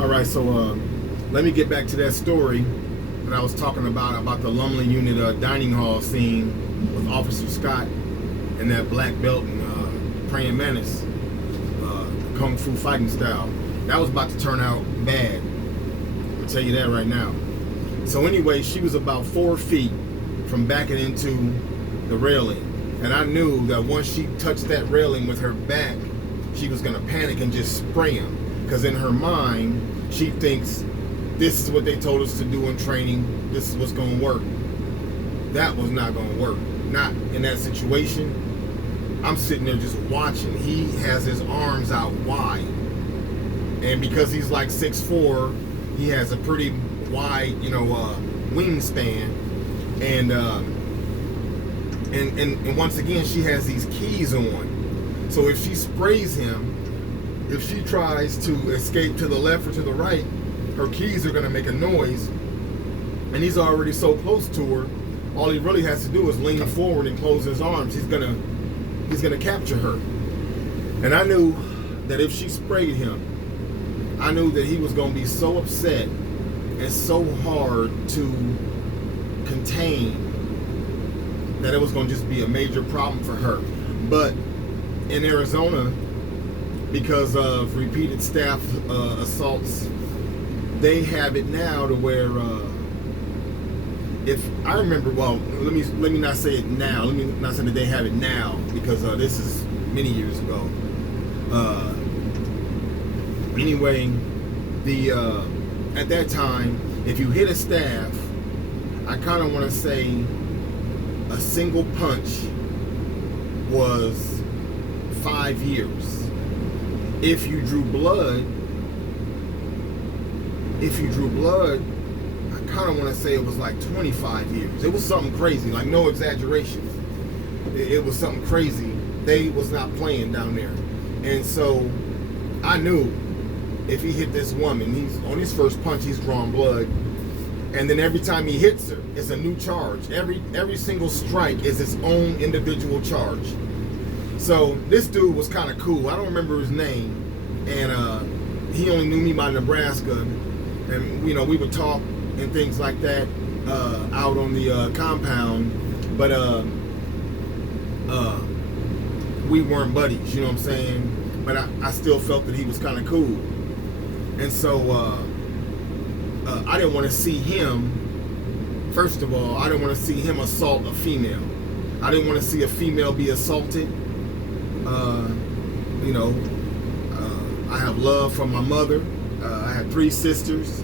All right, so let me get back to that story that I was talking about the Lumley unit dining hall scene with Officer Scott and that black belt and praying mantis, kung fu fighting style. That was about to turn out bad. I'll tell you that right now. So anyway, she was about 4 feet from backing into the railing, and I knew that once she touched that railing with her back, she was gonna panic and just spray him. Because in her mind, she thinks this is what they told us to do in training. This is what's gonna work. That was not gonna work. Not in that situation. I'm sitting there just watching. He has his arms out wide, and because he's like 6'4", he has a pretty wide, wingspan, and once again, she has these keys on. So if she sprays him, if she tries to escape to the left or to the right, her keys are going to make a noise, and he's already so close to her. All he really has to do is lean forward and close his arms. He's gonna capture her. And I knew that if she sprayed him, I knew that he was going to be so upset and so hard to contain that it was going to just be a major problem for her. But in Arizona, because of repeated staff assaults, they have it now to where if I remember, well, let me not say it now. Let me not say that they have it now, because this is many years ago. Anyway, at that time, if you hit a staff, I kind of want to say a single punch was 5 years. If you drew blood, I kind of want to say it was like 25 years. It was something crazy, like no exaggeration. It was something crazy. They was not playing down there. And so I knew if he hit this woman, he's on his first punch, he's drawing blood. And then every time he hits her, it's a new charge. Every single strike is its own individual charge. So this dude was kind of cool. I don't remember his name, and he only knew me by Nebraska, and we would talk and things like that out on the compound, but we weren't buddies. You know what I'm saying? But I still felt that he was kind of cool, and so I didn't want to see him. First of all, I didn't want to see him assault a female. I didn't want to see a female be assaulted. I have love from my mother. I had 3 sisters,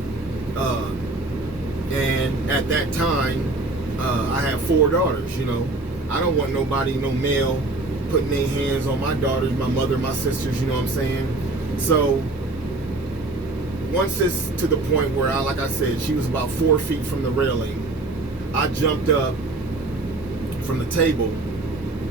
and at that time, I had 4 daughters. I don't want nobody, no male, putting their hands on my daughters, my mother, my sisters. You know what I'm saying? So once it's to the point where like I said, she was about 4 feet from the railing, I jumped up from the table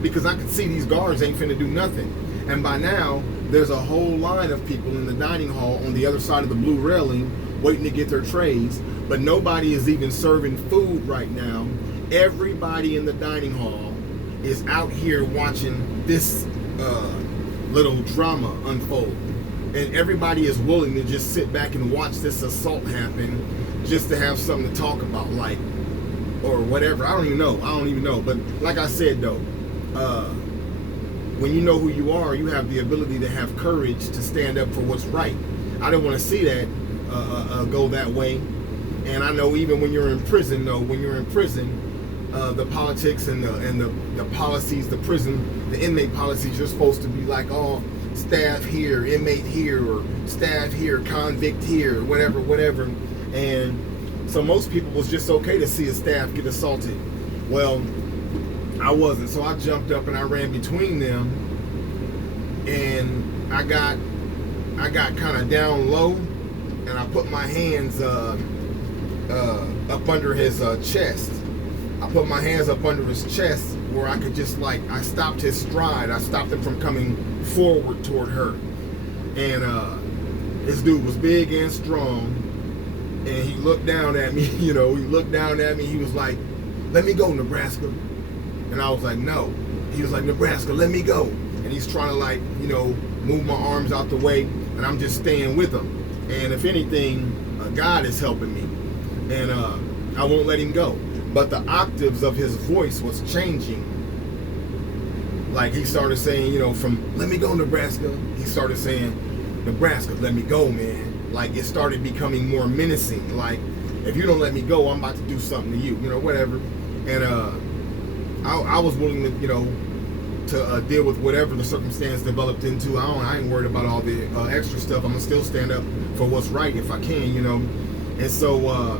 because I could see these guards ain't finna do nothing. And by now, there's a whole line of people in the dining hall on the other side of the blue railing waiting to get their trays, but nobody is even serving food right now. Everybody in the dining hall is out here watching this little drama unfold. And everybody is willing to just sit back and watch this assault happen just to have something to talk about, like, or whatever. I don't even know. But like I said, though, when you know who you are, you have the ability to have courage to stand up for what's right. I didn't want to see that go that way. And I know even when you're in prison, the politics and the policies, the inmate policies, you're supposed to be like, oh, staff here, inmate here, or staff here, convict here, whatever. And so most people was just okay to see a staff get assaulted. Well, I wasn't. So I jumped up and I ran between them, and I got kind of down low, and I put my hands up under his chest. I put my hands up under his chest where I could just, like, I stopped his stride. I stopped him from coming forward toward her. And this dude was big and strong, and he looked down at me, he looked down at me. He was like, "Let me go, Nebraska." And I was like, "No." He was like, "Nebraska, let me go." And he's trying to, like, move my arms out the way, and I'm just staying with him. And if anything, God is helping me, and I won't let him go. But the octaves of his voice was changing. Like he started saying, you know, from "Let me go, Nebraska," he started saying, "Nebraska, let me go, man." Like it started becoming more menacing. Like, if you don't let me go, I'm about to do something to you, you know, whatever. And I was willing to, you know, to deal with whatever the circumstance developed into. I ain't worried about all the extra stuff. I'm gonna still stand up for what's right if I can, you know. And so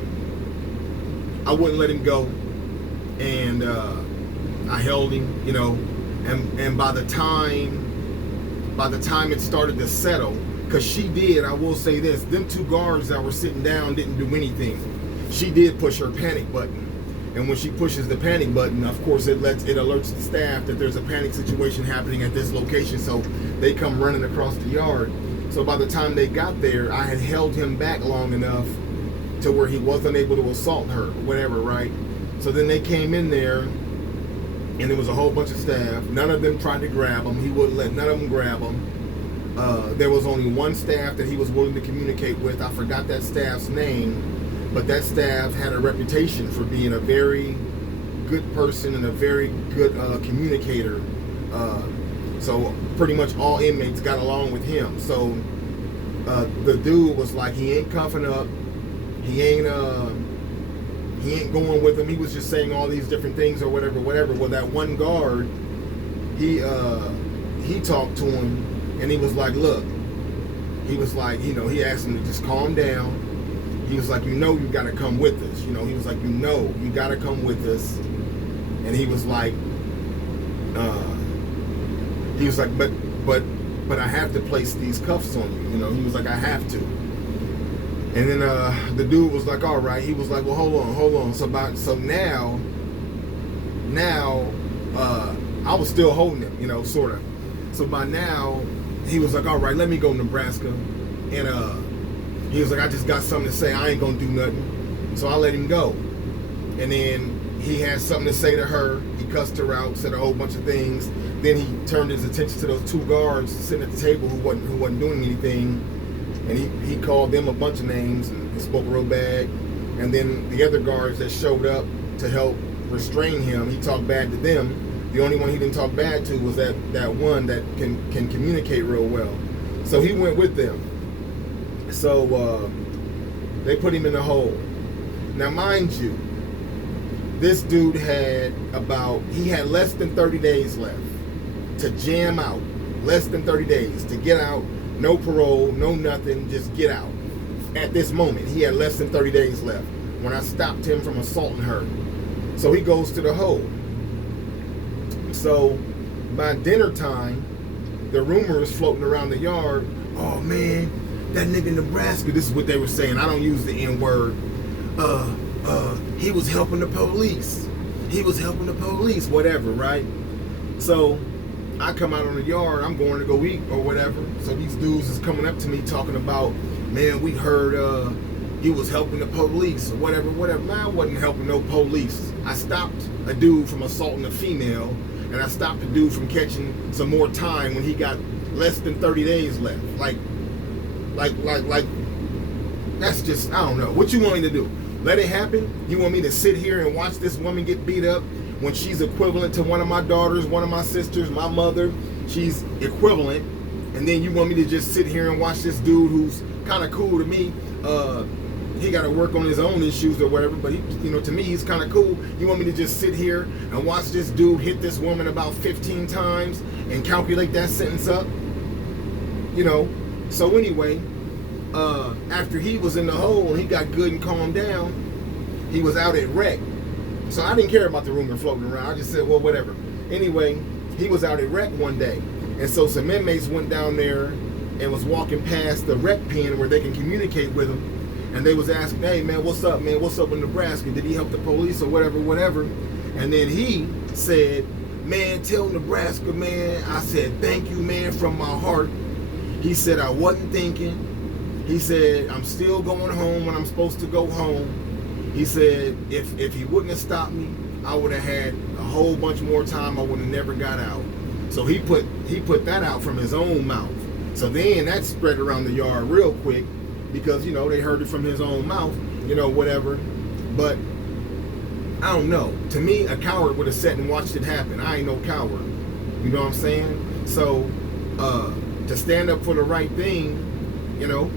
I wouldn't let him go, and I held him, you know. And by the time it started to settle, because she did, I will say this, them two guards that were sitting down didn't do anything. She did push her panic button. And when she pushes the panic button, of course, it alerts the staff that there's a panic situation happening at this location. So they come running across the yard. So by the time they got there, I had held him back long enough to where he wasn't able to assault her, whatever, right? So then they came in there, and there was a whole bunch of staff. None of them tried to grab him. He wouldn't let none of them grab him. There was only one staff that he was willing to communicate with. I forgot that staff's name. But that staff had a reputation for being a very good person and a very good communicator. So pretty much all inmates got along with him. So the dude was like, he ain't cuffing up. He ain't going with him. He was just saying all these different things or whatever. Well, that one guard, he talked to him, and he was like, look, he was like, you know, he asked him to just calm down. He was like, you know, you got to come with us. You know, he was like, you know, you got to come with us. And he was like, but I have to place these cuffs on you. You know, he was like, I have to. And then the dude was like, all right. He was like, well, hold on. So now, I was still holding him, you know, sort of. So by now, he was like, all right, let me go, Nebraska. And he was like, I just got something to say. I ain't gonna do nothing. So I let him go. And then he had something to say to her. He cussed her out, said a whole bunch of things. Then he turned his attention to those two guards sitting at the table who wasn't doing anything. And he called them a bunch of names and he spoke real bad. And then the other guards that showed up to help restrain him, he talked bad to them. The only one he didn't talk bad to was that one that can communicate real well. So he went with them. So they put him in the hole. Now, mind you, this dude had less than 30 days left to jam out. Less than 30 days to get out. No parole, no nothing, just get out. At this moment, he had less than 30 days left when I stopped him from assaulting her. So he goes to the hole. So by dinner time, the rumor is floating around the yard, oh man, that nigga Nebraska, this is what they were saying, I don't use the N-word, he was helping the police. He was helping the police, whatever, right? So I come out on the yard, I'm going to go eat or whatever. So these dudes is coming up to me talking about, man, we heard he was helping the police or whatever. Man, I wasn't helping no police. I stopped a dude from assaulting a female, and I stopped a dude from catching some more time when he got less than 30 days left. Like, that's just, I don't know. What you want me to do? Let it happen? You want me to sit here and watch this woman get beat up when she's equivalent to one of my daughters, one of my sisters, my mother? She's equivalent. And then you want me to just sit here and watch this dude who's kind of cool to me? He got to work on his own issues or whatever, but he, you know, to me, he's kind of cool. You want me to just sit here and watch this dude hit this woman about 15 times and calculate that sentence up? You know? So anyway, after he was in the hole and he got good and calmed down, he was out at rec. So I didn't care about the rumor floating around. I just said, well, whatever. Anyway, he was out at rec one day. And so some inmates went down there and was walking past the rec pen where they can communicate with him. And they was asking, hey, man, what's up, man? What's up in Nebraska? Did he help the police or whatever? And then he said, man, tell Nebraska, man. I said, thank you, man, from my heart. He said, I wasn't thinking. He said, I'm still going home when I'm supposed to go home. He said, if he wouldn't have stopped me, I would have had a whole bunch more time. I would have never got out. So he put that out from his own mouth. So then that spread around the yard real quick because, you know, they heard it from his own mouth, you know, whatever. But I don't know. To me, a coward would have sat and watched it happen. I ain't no coward. You know what I'm saying? So to stand up for the right thing, you know,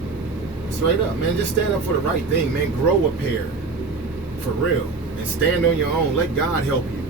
straight up, man, just stand up for the right thing, man. Grow a pair, for real, and stand on your own. Let God help you.